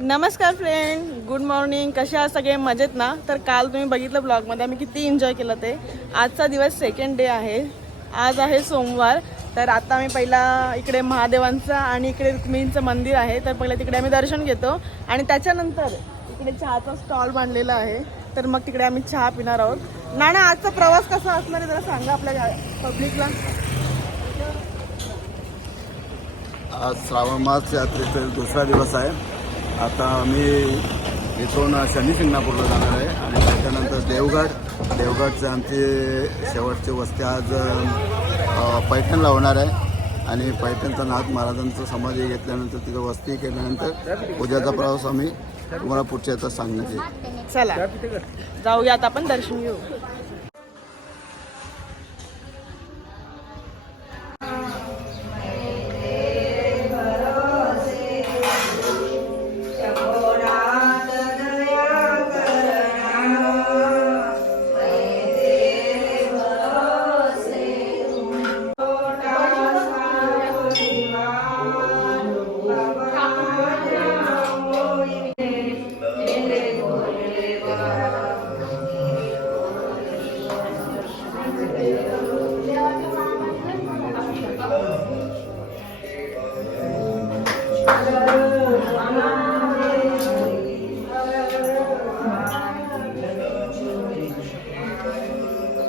नमस्कार friend good morning कशा आहात सगळे? मजेत ना? तर काल तुम्ही बघितलं ब्लॉगमध्ये आम्ही किती एन्जॉय केलं ते. आजचा दिवस सेकंड डे आहे. आज आहे सोमवार. तर आता आम्ही पहिला इकडे महादेवांचं आणि इकडे रुक्मिणीचं मंदिर आहे. तर पहिलं तिकडे आम्ही दर्शन घेतो. आणि त्याच्यानंतर इकडे चहाचा स्टॉल बांधलेला आहे. तर मग तिकडे आम्ही चहा पिणार आहोत. नाना आजचा प्रवास कसा असणार आहे जरा सांगा आपल्या पब्लिकला आज श्रावण मास यात्रेचा दुसरा दिवस आहे. आता आम्ही इथून शनी शिंगणापूरला जाणार आहे आणि त्याच्यानंतर देवगड. देवगडचे आमची शेवटची वस्ती आज पैठणला होणार आहे. आणि पैठणचा नाथ महाराजांचं समाधी घेतल्यानंतर तिथं वस्ती केल्यानंतर उद्याचा प्रवास आम्ही तुम्हाला पुढच्या याचा सांगण्यात येईल. चला. जाऊया आता आपण दर्शन घेऊ.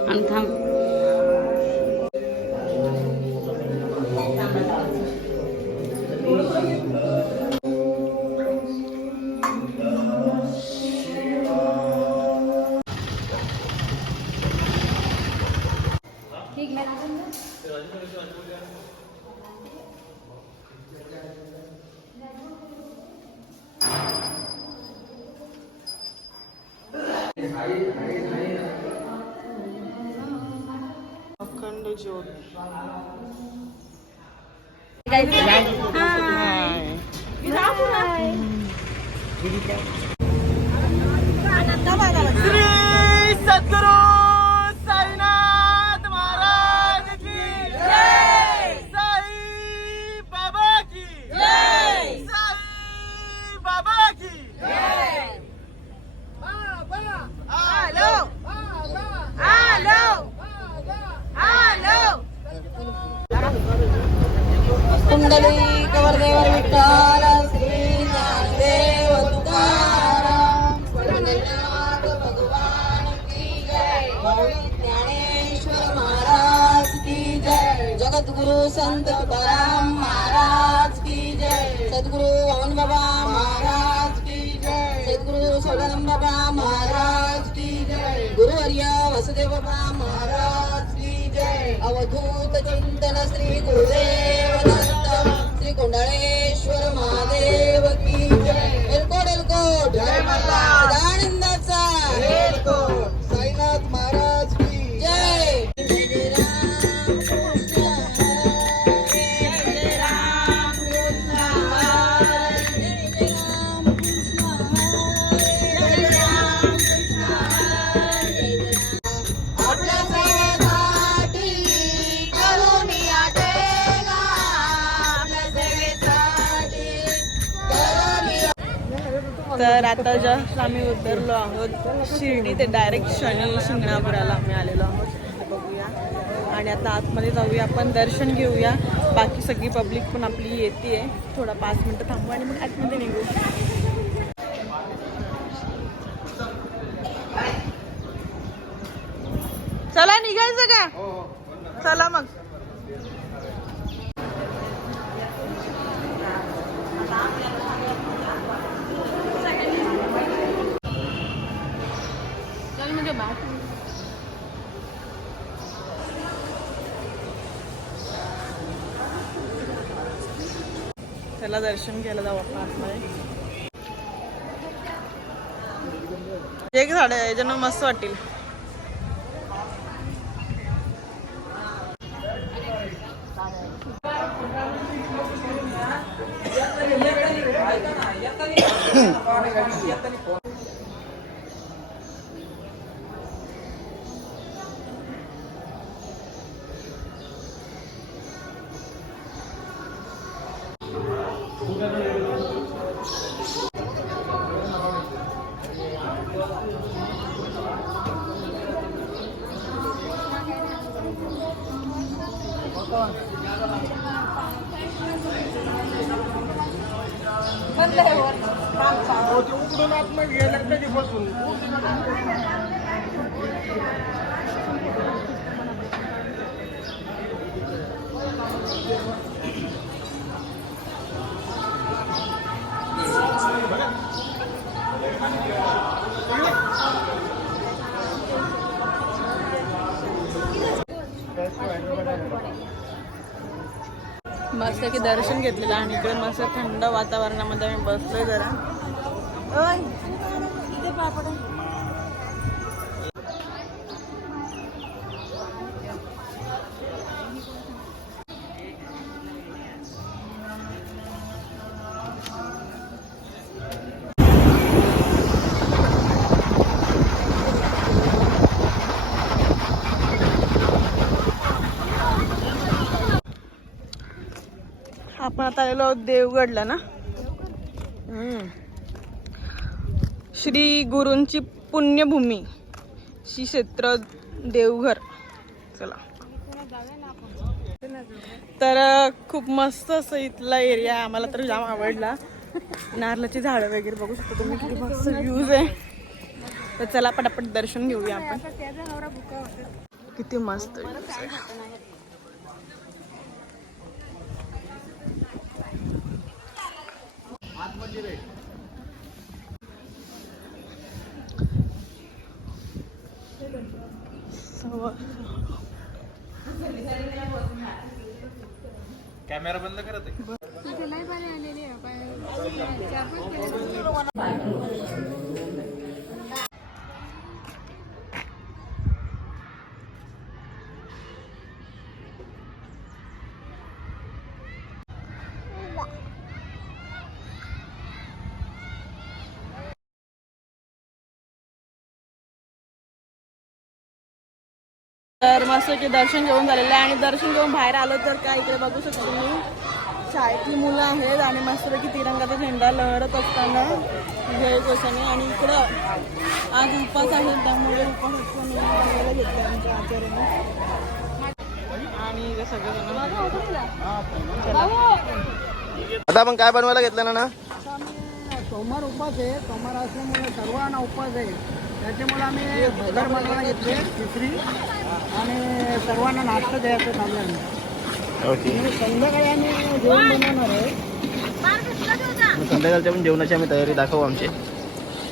आणि थांब आचार्य वसुदेव महाराज श्री जय. अवधूत चिंतन श्री गुरुदेव दत्त. श्री कोंडाळेश्वर महादेव तर आता जस्ट आम्ही उतरलो आहोत. शिर्डी ते डायरेक्ट शनी शिंगणापुराला आम्ही आलेलो आहोत. बघूया. आणि आता आतमध्ये जाऊया. आपण दर्शन घेऊया. बाकी सगळी पब्लिक पण आपली येते थोडा पाच मिनटं थांबू आणि मग आतमध्ये निघू. चला निघायचं का? चला मग. चला दर्शन घ्यायला जाऊ आपण एक झाड आहे ज्यांना मस्त वाटेल मस्त की दर्शन घेतलेलं आणि इकडे मस्त थंड वातावरणामध्ये आम्ही बसलोय जरा. आपण आता आलेलो आहोत देवगडला ना? श्री गुरूंची पुण्यभूमी श्री क्षेत्र देवघर. चला. तर खूप मस्त असं इथला एरिया आम्हाला तर जाम आवडला. नारळाची झाडं वगैरे बघू शकतो तुम्ही. किती मस्त व्ह्यूज आहे. तर चला पटापट दर्शन घेऊया आपण. किती मस्त कॅमेरा बंद करत आहे तर मस्त की दर्शन घेऊन झालेलं आहे. आणि दर्शन घेऊन बाहेर आलो तर काय इकडे बघू शकता तुम्ही? शाळेतली मुलं आहेत आणि मस्तपैकी तिरंगाचा झेंडा लहरत असताना जय गोसाने आणि इकडं आज उपास आहे त्यामुळे वगैरे घेतलं आमच्या आचार्याने. आणि आता आपण काय बनवायला घेतलं ना ना सोमवार उपास आहे. सोमवार असल्यामुळे सर्वांना उपास आहे. त्याच्यामुळे आम्ही भगर घेतले तिसरी. आणि सर्वांना नाश्ता द्यायचं ओके. संध्याकाळी आम्ही जेवण बनवणार आहे. संध्याकाळच्या पण जेवणाची आम्ही तयारी दाखवू आमची.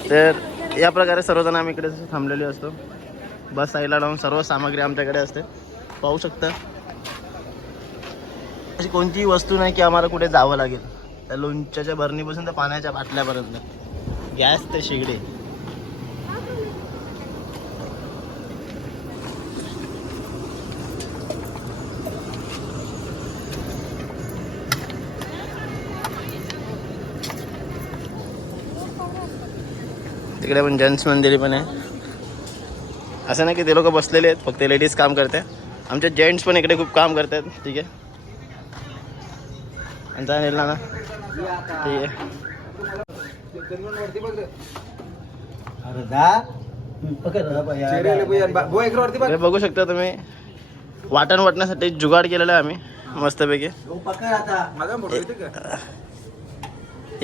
तर या प्रकारे सर्वजण आम्ही इकडे थांबलेले असतो. बस साईडला लावून सर्व सामग्री आमच्याकडे असते. पाहू शकता. अशी कोणतीही वस्तू नाही की आम्हाला कुठे जावं लागेल. त्या लोणच्याच्या भरणीपासून तर पाण्याच्या बाटल्यापर्यंत. गॅस ते शेगडे. तिकडे पण जेंट्स मंदिर पण आहे. असं नाही की ते लोक बसलेले आहेत फक्त लेडीज काम करते. आमचे जेंट्स पण इकडे खूप काम करतात ठीक आहे. आणि चालेल ना ठीक आहे. बघू शकता तुम्ही. वाटण वाटण्यासाठी जुगाड केलेला आहे आम्ही मस्तपैकी.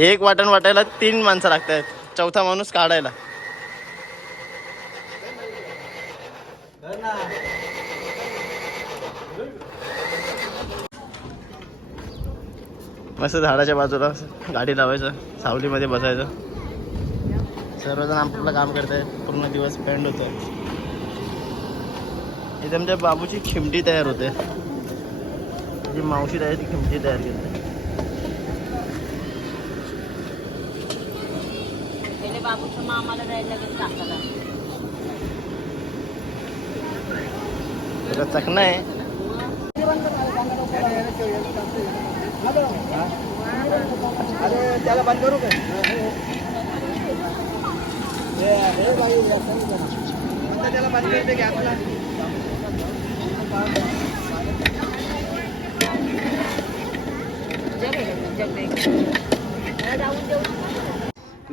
एक वाटण वाटायला तीन माणसं लागत आहेत चौथा माणूस काढायला. मस्त झाडाच्या बाजूला गाडी लावायचं सावलीमध्ये बसायचं. सर्वजण आपलं काम करत आहेत पूर्ण दिवस स्पेंड होतो इथे आमच्या बाबूची खिमटी तयार होते. जी मावशी आहे ती खिमटी तयार करते. त्याला चकना आहे त्याला बंद करू काय? त्याला बंद करते गॅसला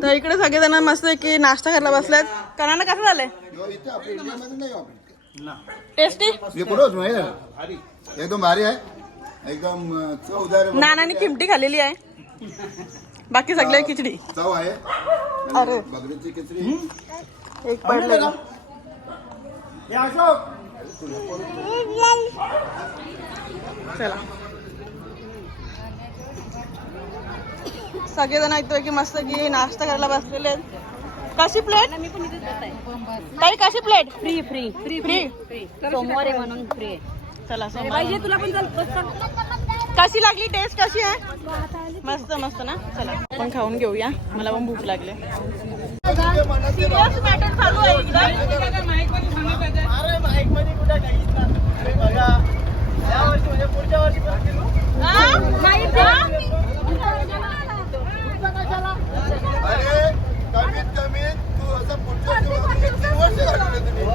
तर इकडे सगळेजण मस्त की नाश्ता करायला बसल्यात कणानं कसं झालंय? टेस्टी एकदम भारी आहे. एकदम. नानाने खिमटी खाल्लेली आहे. बाकी सगळे खिचडी. चव आहे. अरे. खिचडी. एक पडले. चला. सगळेजण ऐकतोय की मस्त की नाश्ता करायला बसलेले आहेत. कशी प्लेट ताई कशी plate free free free free सोमवारी म्हणून फ्री चला सोमवार. तुला पण कशी लागली टेस्ट कशी आहे? मस्त मस्त ना? चला आपण खाऊन घेऊया. मला पण भूक लागली. सिरियस मॅटर चालू आहे एकदम अरे माईकमध्ये कुठे काहीच नाही. अरे बघा या वर्षी म्हणजे पुढच्या वर्षी परत येऊ. अरे कमीत कमी तू असं पुढच्या वर्षी एक तीन वर्ष घालवले तुम्ही दोन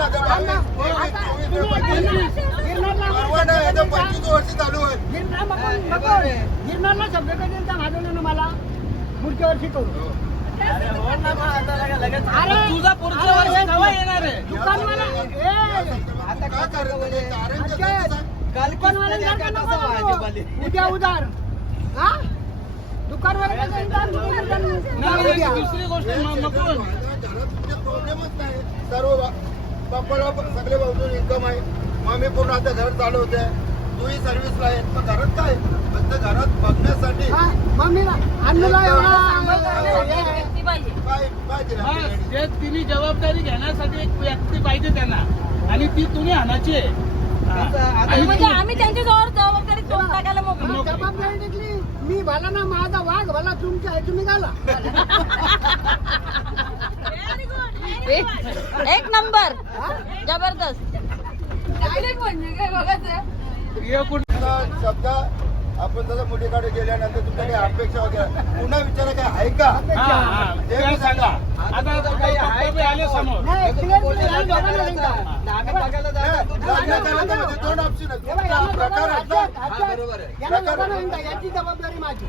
हजार बावीस, तेवीस, चोवीस, पंचवीस. परवा नाही, आता पंचवीस वर्ष चालू आहे गिरणारला शब्द कधी एकदा घालवलं ना मला पुढच्या वर्षी करू तुझा पुढच्या वर्षी केव्हा येणार आहे. दुकानवाला नको बोलू. उद्या उधार. हा? उद्या. दुसरी गोष्ट सर्व सगळे बाजून इन्कम आहे. मग मी पूर्ण आता घर चालवते तूही सर्व्हिसला आहे. मग घरात काय? फक्त घरात बघण्यासाठी मम्मीला अन्नूला? ते तिने जबाबदारी घेण्यासाठी एक व्यक्ती पाहिजे त्यांना. आणि ती तुम्ही आणायची आहे. हा. आणि म्हणजे आम्ही त्यांच्या जवळ जबाबदारी देऊन टाकायला मोकळे. जबाबदारी घेतली मी भला ना माझा वाघ भला तुमच्या आहे तुम्ही घाला एक नंबर. जबरदस्त. शब्द आपण जसं मुलीकडे गेल्यानंतर तुमच्या काही अपेक्षा वगैरे पुन्हा विचारा काय आहे का. ते मी सांगा. लग्न दोन ऑप्शन याची जबाबदारी माझी.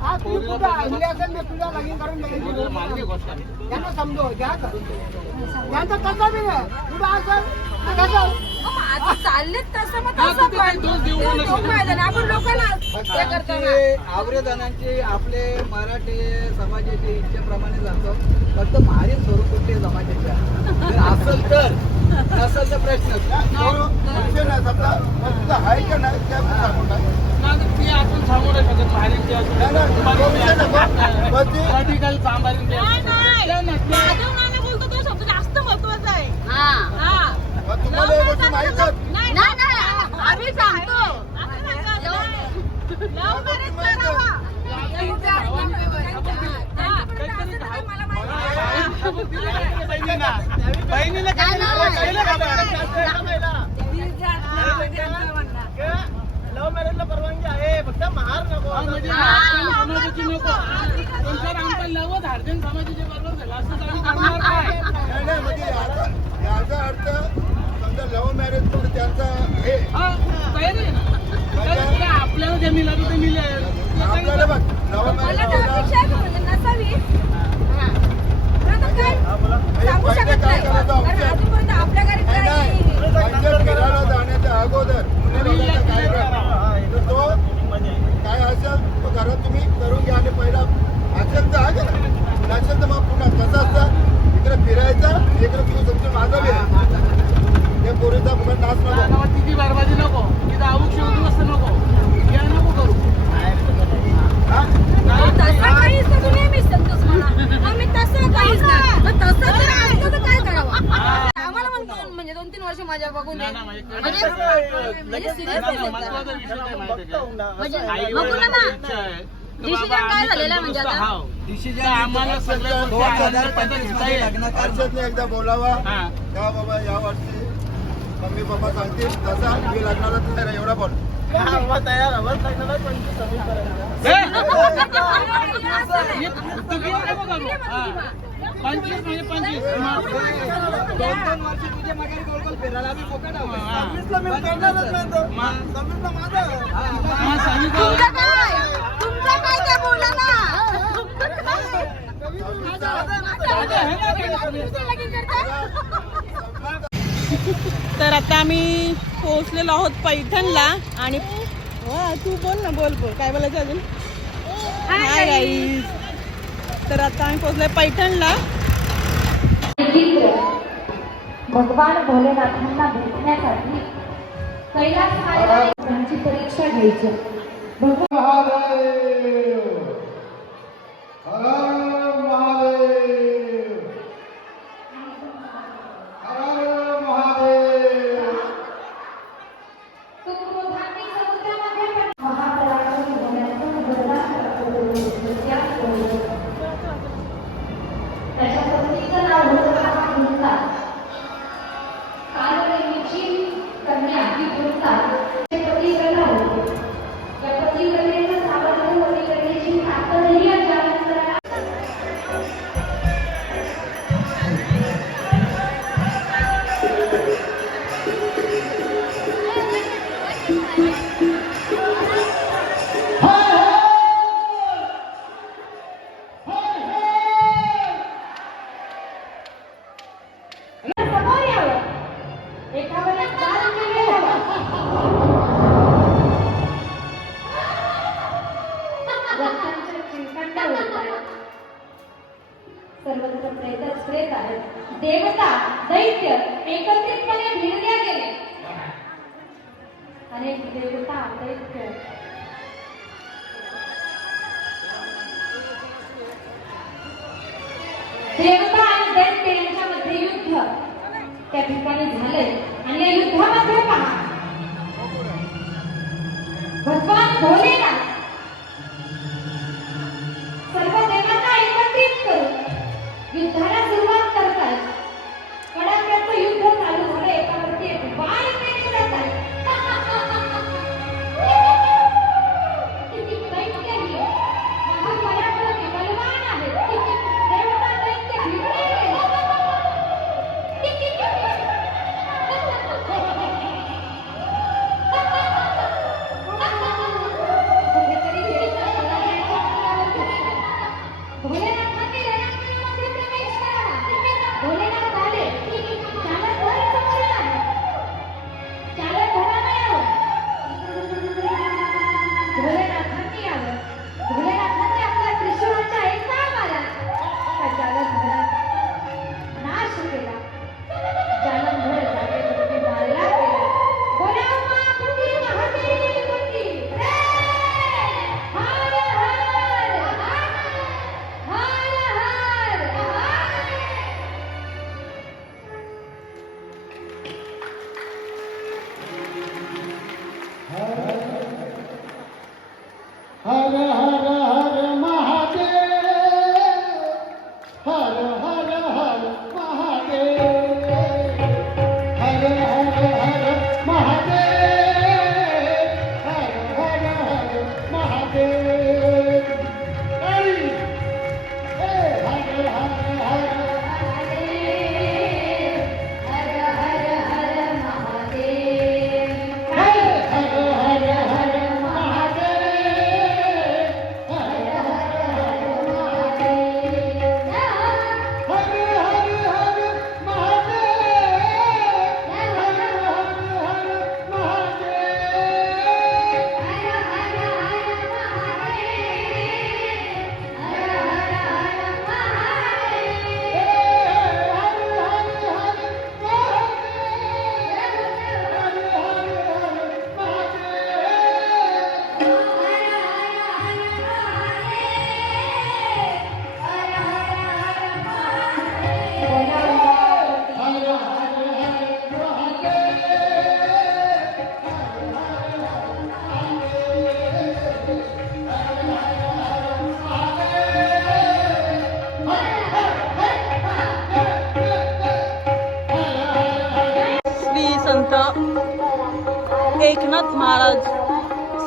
हा. तू कुठं आणली असेल मी तुझ्या लगीन करून देईन. मान्य गोष्ट आहे. यांना समजव घ्या का यांचं कसं बी. कुठं असेल कसं आवरेदानांचे आपले मराठी समाजाचे इच्छेप्रमाणे जातो. फक्त भारी स्वरूप समाजाच्या? जर असेल तर नसेल तर प्रश्न. तो विषय नाही समजा मग तुझं आहे का नाही ते आपण सांगू नाही शकत बाहेरचे असू नाही, नाही, तो विषय नको. पण ते- पॉलिटिकल सांबारीन ते नाही, असू. नाही. ते नसतं. माधव नाना बोलतो तो शब्द जास्त महत्त्वाचा आहे हा हा मग तुम्हाला या गोष्टी माहीत आहेत नाही नाही नाही आम्ही सांगतो लव्ह मॅरेज करावा बहिणीला लव्ह मॅरेजला परवानगी आहे. फक्त महार नको. हा, म्हणजे आपण समाजाची नको. पण आमचा बरोबर झाला. असं करणार काय म्हणजे याचा याचा अर्थ समजा लव्ह मॅरेज पण त्यांचा हे. तयारी आहे ना? तर ते आपल्याला जे मिळालं ते मिळेल आपल्याला बघ लव्ह मॅरेज म्हणजे नसावी. सांगू शकत नाही कारण? अजूनपर्यंत आपल्या घरी नाही, नाही. काही म्हणजे फिरायला जाण्याच्या अगोदर मुलीला कार्यक्रम तर तो काय असेल तो घरात तुम्ही करून घ्या आणि पहिला असेल तर आहे ना नसेल तर मग पुन्हा तसं असतं इकडे फिरायचं इकडे तुम्ही तुमचं माझं बी आहे हे पोरीचा पुन्हा नाच नको गावात तिची बरबादी नको तिथं अमुक शिवून मस्त नको या नको करू हा? तसं काहीच तर तू नेहमीच सांगतोस मला. आम्ही तसं काहीच नाही. मग तसं जर असतं तर काय करावं? आम्हाला पण दोन- म्हणजे दोन तीन वर्ष माझ्या बघून दे. नाही, नाही, म्हणजे म्हणजे serious नाही, आहे महत्त्वाचा जरा. विषय काय माहिती आहे का? म्हणजे आई बघू ना वडिलांची ना. इच्छा आहे तर Decision बाबा काय आम्ही झालेलं आहे म्हणजे तंदुरुस्त आता? आहोत. तर आम्हाला सगळ्या गोष्टी दोन हजार आनंदात पंचवीस घेता मध्ये येईल. एकदा बोलावा हा. तेव्हा बाबा या वर्षी मम्मी पप्पा सांगतील तसा मी लग्नाला तयार आहे, एवढा बोल तयार हवं लग्नाला पंचवीस सव्वीस करायला हे? हे चुकीचं नको करू. हा. पंचवीस म्हणजे पंचवीस मग- दोन दोन वर्ष तुझ्या मागे गोल गोल फिरायला आम्ही मोकळा आहोत. हा. मग- मग सांगितलं. तुमचं काय? तुमचं काय ते बोला ना. तर आता आम्ही पोहोचलेलो आहोत पैठणला आणि तू बोल ना बोल बोल. काय बोलायचं अजून? हाय तर आता आम्ही पोहोचलोय पैठणला. भगवान भोलेनाथांना भेटण्यासाठी कैलास त्यांची परीक्षा घ्यायची. भगवान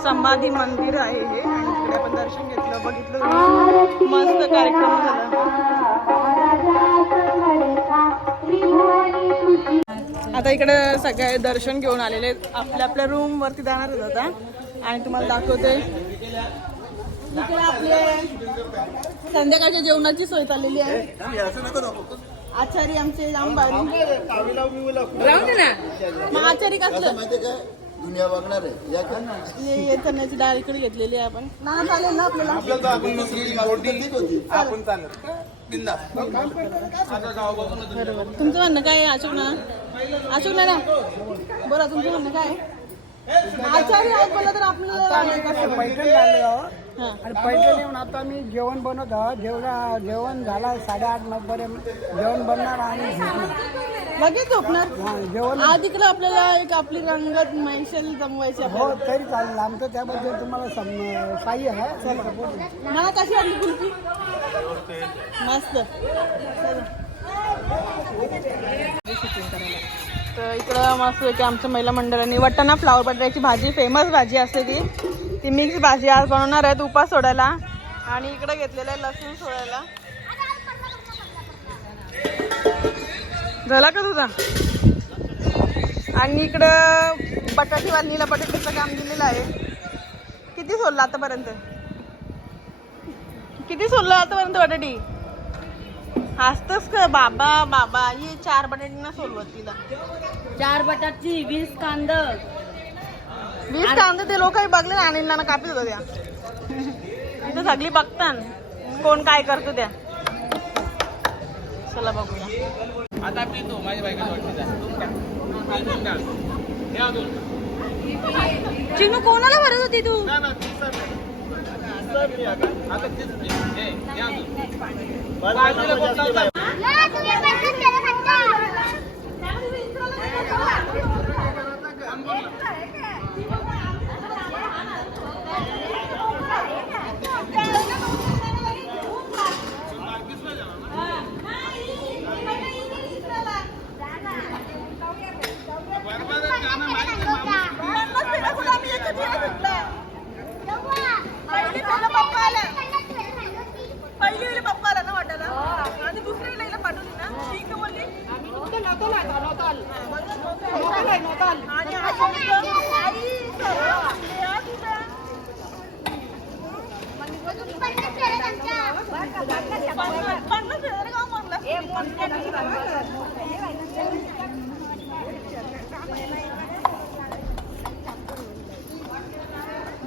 समाधी मंदिर आहे हे आणि तिकडे आपण दर्शन घेतलं बघितलं. मस्त कार्यक्रम झाला. आता इकडे सगळे दर्शन घेऊन आलेले आपल्या आपल्या रूम वरती जाणार आता. आणि तुम्हाला दाखवते. इकडे आपले संध्याकाळच्या जेवणाची सोय चाललेली आहे. आचारी आमचे आचारी कसलं? दुनिया बघणार आहे. या का? डाळ इकडे घेतलेली आहे आपण. ना चालेल ना आपल्याला. आपण चालत बरोबर. तुमचं म्हणणं काय आहे अशोक ना अशोक ना बोला तुमचं म्हणणं काय आहे? आचारी आहेत बोला तर आपल्याला आणि पैठण येऊन आता मी जेवण बनवत आहोत. जेवणा जेवण झाला साडेआठ नऊ पर्यंत जेवण बनणार आणि झोपणार लगेच झोपणार? हा, जेवण आज इकडे आपल्याला एक आपली रंगत मैशल जमवायची हो तरी चालेल. आमचं त्याबद्दल तुम्हाला सम साह्य आहे. सपोर्ट मला कशी वाटली कुल्फी? मस्त. तर इकडं मस्त की आमच्या महिला मंडळाने वाटाणा फ्लावर बटाट्याची भाजी फेमस भाजी असते ती. ती मिक्स भाजी आज बनवणार आहेत उपास सोडायला. आणि इकडं घेतलेलं आहे लसूण सोडायला. झाला का तुझा? आणि इकडं बटाटी वालनीला बटाट्याचं काम दिलेलं आहे. किती सोडलं आतापर्यंत? किती सोडलं आतापर्यंत बटाटी? हसतस का? बाबा बाबा ही चार बटाटीना सोलवत तिला. चार बटाटची वीस कांद. वीस कांदे ते लोक बघले ना आणि ना कापीत होत्या इथं सगळी बघतान. कोण काय करतो त्या. चला बघूया. आता आपली तू माझ्या बायका वाटते अजून. चिमू कोणाला भरत होती तू? आता तेच हे हे अजून बाजूला कोण लावताय? पहिली वेळी पप्पा आला ना वाटायला आणि दुसरी वेळेला पाठवली ना ठीक आहे बोलली आणि आज का म्हणलं?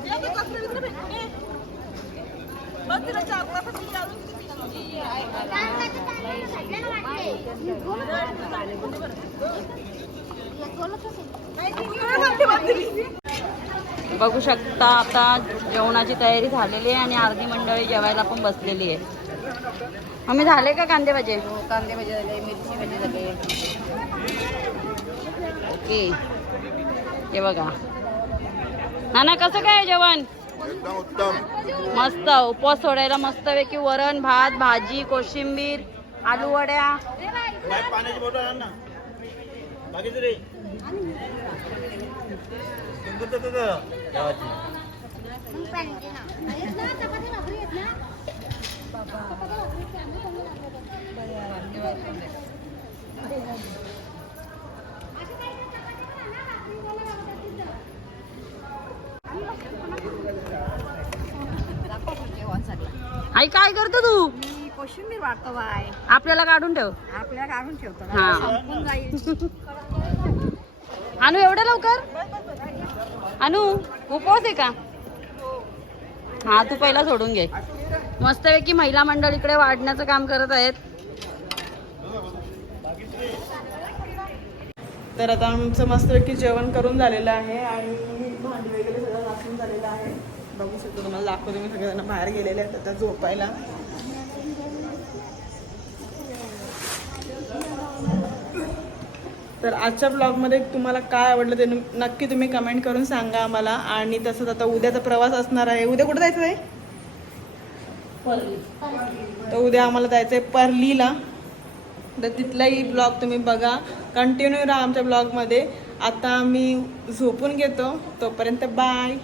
या ते कसलं बघ तिला चार पाच अजून किती बघू शकता आता जेवणाची तयारी झालेली आहे आणि अर्धी मंडळी जेवायला पण बसलेली आहे. आम्ही झाले का कांदे भाजे? कांदे भाजी झाले मिरची भाजी झाले. ओके. हे बघा. नाना कसं काय जेवण? एकदम उत्तम. मस्त उपवास सोडायला मस्तपैकी वरण भात भाजी कोशिंबीर. आलू वड्या. पाण्याची बॉटल आण ना. बाकीच रे. आई काय करतो तू? कोशिंबीर वाटतो बाय. आपल्याला काढून ठेव. आपल्या काढून ठेवतो. हा. संपून जाईल. अनु एवढं लवकर? अनु उपवास आहे का? हा तू पहिला सोडून घे. मस्तपैकी महिला मंडळ इकडे वाढण्याचं काम करत आहेत. तर आता आमचं मस्तपैकी जेवण करून झालेलं आहे आणि भांडी वगैरे सगळं घासून झालेलं आहे. बघू शकतो तुम्हाला दाखवतो मी सगळेजण बाहेर गेलेले आहेत आता झोपायला. तर आजच्या ब्लॉगमध्ये तुम्हाला काय आवडलं ते नक्की तुम्ही कमेंट करून सांगा आम्हाला. आणि तसंच आता उद्याचा प्रवास असणार आहे. उद्या कुठं जायचं आहे? तर उद्या आम्हाला जायचं आहे परलीला. तर तिथलाही ब्लॉग तुम्ही बघा. कंटिन्यू राहा आमच्या ब्लॉगमध्ये आता आम्ही झोपून घेतो. तोपर्यंत बाय